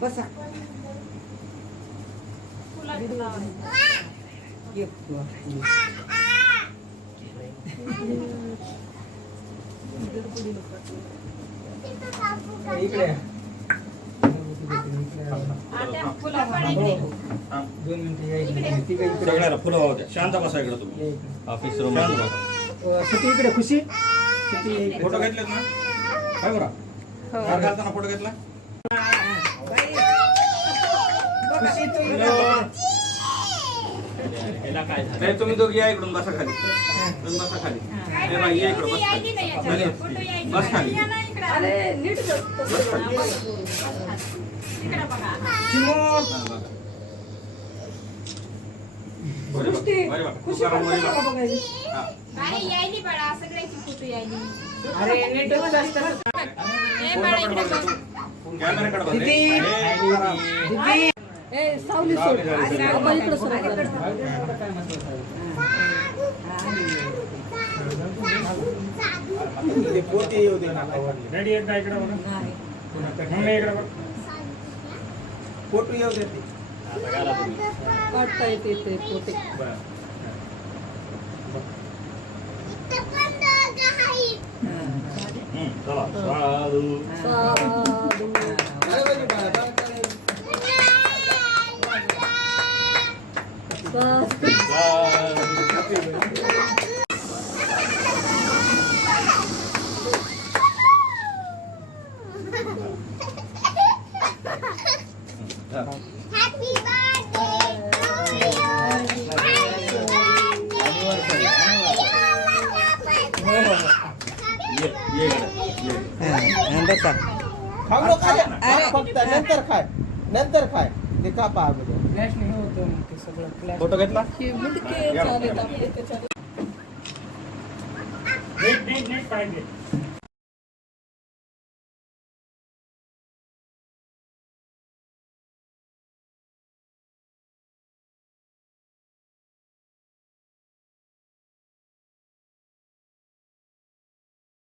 बसा इकडे 2 मिनिटं यायची फुलं होत्या शांत बसा इकडे तुम्ही ऑफिस रूम सुट्टी इकडे खुशी फोटो घेतलेत ना काय बरं हार घालताना फोटो घेतला खुशी तुम्ही दोघी या इकडून बसा खाली बसा खाली हे बाई या इकडे बस खाली सावली सोड पोते येऊ दे रेडी एकदा इकडे बघा मम्मी इकडे बघ फोटो येऊ दे काढता येते ते पोते चला साधू साधू Happy नंतर खाय ते का पहा फोटो घेतला पाहिजे